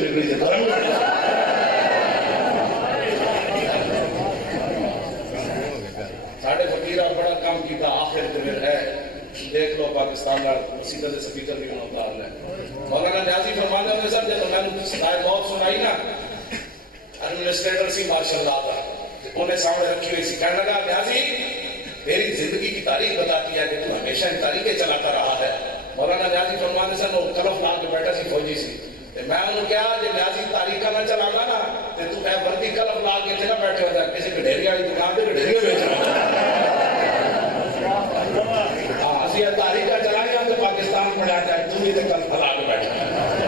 बिगड़ी है। साढ़े फकीर बड़ा काम किया आखिर है देख लो पाकिस्तान सीधा से स्पीकर भी होता है मौलाना न्याजी फरमाते हैं सर जब मैंने बहुत सुनाई ना एडमिनिस्ट्रेटर सी मार्शल था उन्हें सामने रखी हुई सी कहने लगा न्याजी तेरी जिंदगी की तारीख बताती है कि तू हमेशा इन तारीखें चलाता रहा है। मौलाना न्याजी फरमाते सर वो कलफ ला के बैठा सी फौजी सी मैं उन्होंने कहा जो न्याजी तारीखा ना चलाना ना तो तू मैं वर्दी कलफ ला के ना बैठे होता किसी गडेरिया वाली दुकान पे गडेरिया बेच रहा तारीखा चलाएगा तो पाकिस्तान बढ़ा जाए तू भी तो कल फला के बैठा